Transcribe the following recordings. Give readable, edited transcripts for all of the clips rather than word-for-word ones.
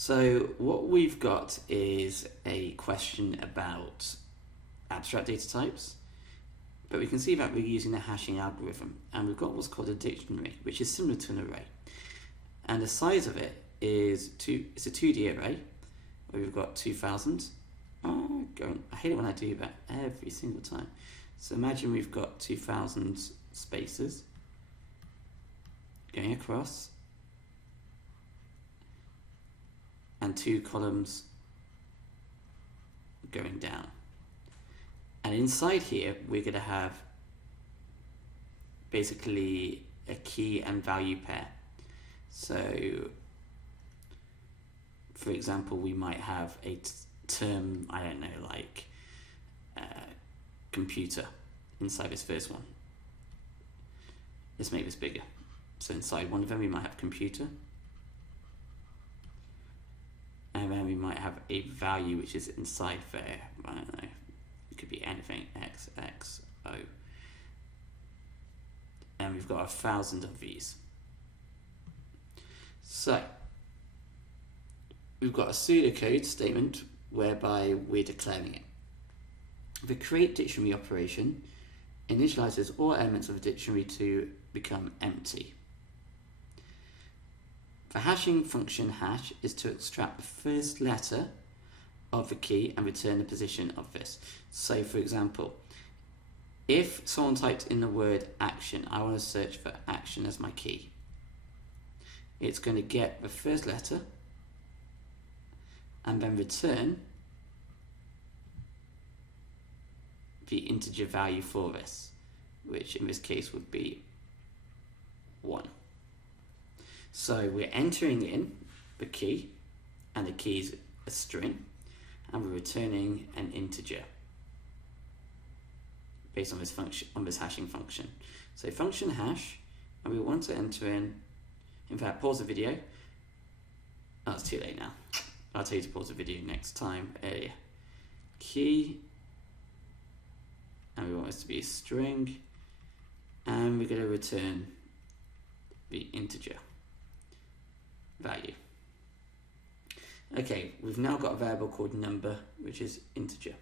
So what we've got is a question about abstract data types, but we can see that we're using a hashing algorithm, and we've got what's called a dictionary, which is similar to an array. And the size of it is it's a 2D array, where we've got 2000. I hate it when I do that every single time. So imagine we've got 2000 spaces going across, and 2 columns going down. And inside here, we're going to have basically a key and value pair. So, for example, we might have a term, I don't know, like computer inside this first one. Let's make this bigger. So inside one of them, we might have computer. And then we might have a value which is inside there. I don't know. It could be anything. X, X, O. And we've got 1,000 of these. So we've got a pseudocode statement whereby we're declaring it. The create dictionary operation initializes all elements of a dictionary to become empty. The hashing function hash is to extract the first letter of the key and return the position of this. So for example, if someone typed in the word action, I want to search for action as my key. It's going to get the first letter and then return the integer value for this, which in this case would be 1. So we're entering in the key, and the key is a string, and we're returning an integer based on this function, on this hashing function. So function hash, and we want to enter in fact, pause the video. Oh, it's too late now. I'll tell you to pause the video next time. Key, and we want this to be a string, and we're going to return the integer value. Okay, we've now got a variable called number, which is integer.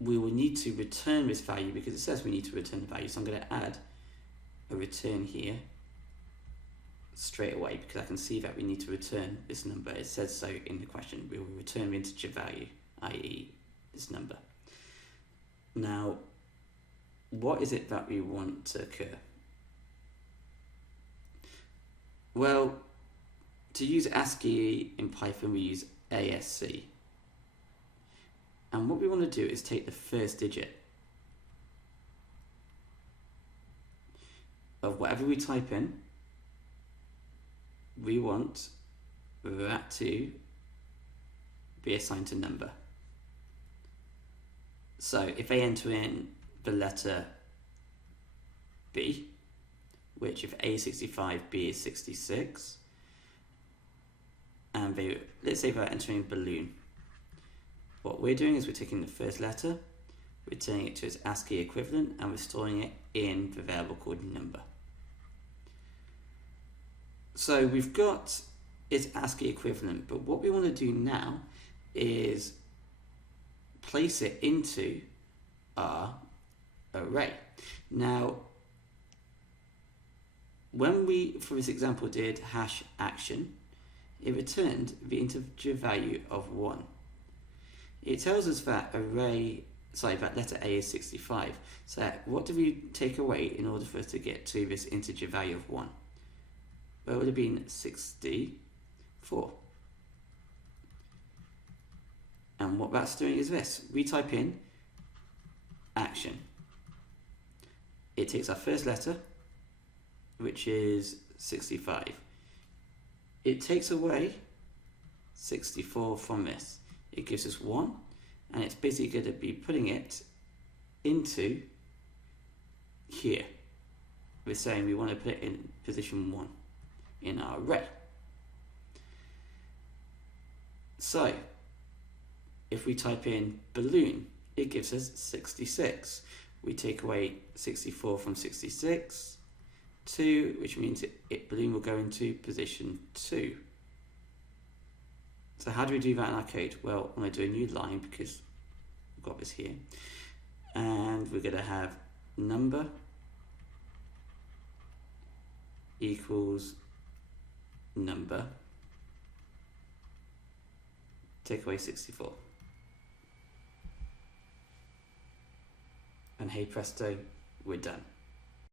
We will need to return this value because it says we need to return the value, so I'm going to add a return here straight away because I can see that we need to return this number. It says so in the question. We will return the integer value, i.e. this number. Now, what is it that we want to occur? Well, to use ASCII in Python, we use ASC. And what we want to do is take the first digit of whatever we type in. We want that to be assigned to number. So if they enter in the letter B, which if A is 65, B is 66, and let's say they're entering balloon. What we're doing is we're taking the first letter, we're turning it to its ASCII equivalent, and we're storing it in the variable called number. So we've got its ASCII equivalent, but what we want to do now is place it into our array. Now, when we, for this example, did hash action, it returned the integer value of 1. It tells us that that letter A is 65. So what do we take away in order for us to get to this integer value of 1? Well, it would have been 64. And what that's doing is this. We type in action. It takes our first letter, which is 65. It takes away 64 from this. It gives us 1, and it's basically going to be putting it into here. We're saying we want to put it in position 1 in our array. So if we type in balloon, it gives us 66. We take away 64 from 66, 2, which means balloon will go into position 2. So how do we do that in our code? Well, I'm going to do a new line because we've got this here. And we're going to have number equals number, take away 64. And hey presto, we're done.